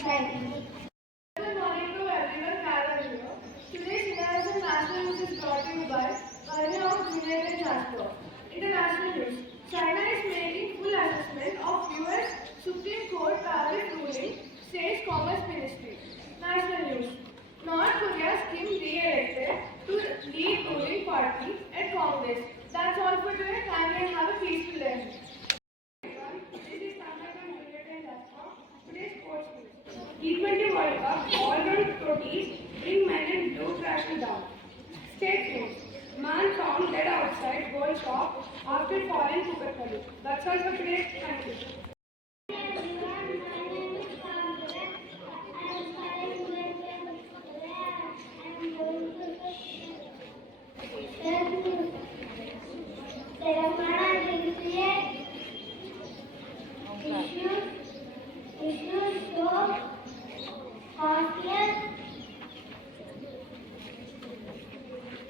Thank you. Good morning to everyone gathered here. Today's International National News is brought to you by Army of Junaid and Jasper. International News. China is making full assessment of US Supreme Court tariff ruling, says Commerce Ministry. National News. North Korea's Kim re-elected to lead ruling party at Congress. That's all for today. Thank you and have a peaceful day. Today's sports news. T20 World Cup all-round trophies bring men in blue crashing down. State news. Man found dead outside gold shop after falling to Kathali. That's all for today. Thank you. Issues so conscious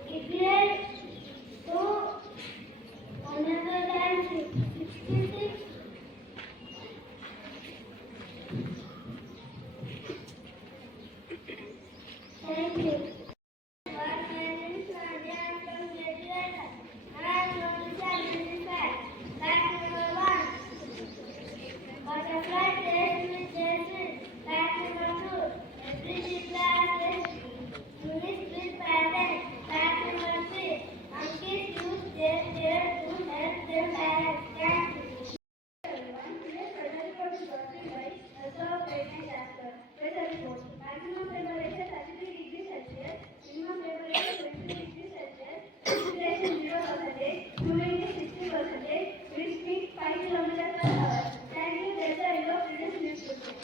equal to 166. Thank you. Butterfly taste with Jasper. Fact number 2. Every class is unique with pattern. Fact number 3. Monkeys use their tail to help their parents. Thank you. Everyone, today's weather report is brought to you by Jasper. Weather report. Maximum temperature 33 degrees Celsius. Minimum temperature 23 degrees Celsius. Precipitation 0%. Humidity 60%. Wind speed 5 kilometers per hour. Thank you. That's the end of today's news report.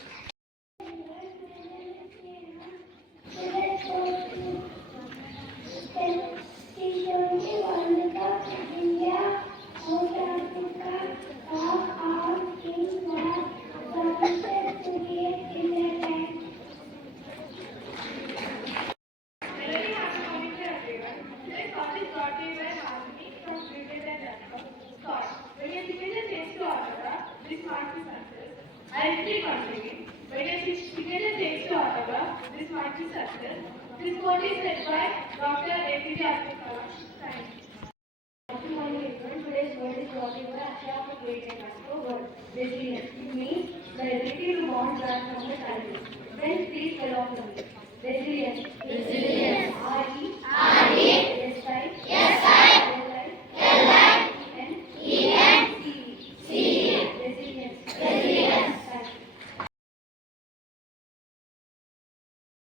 This quote is said by Dr. A.P.J. Abdul Kalam. Thank you. Good morning, everyone. Today's word is brought to you by Akshay of the Great Jasper word. Resilience. It means the ability to bounce back from the challenges. Then please well off the way. Resilience.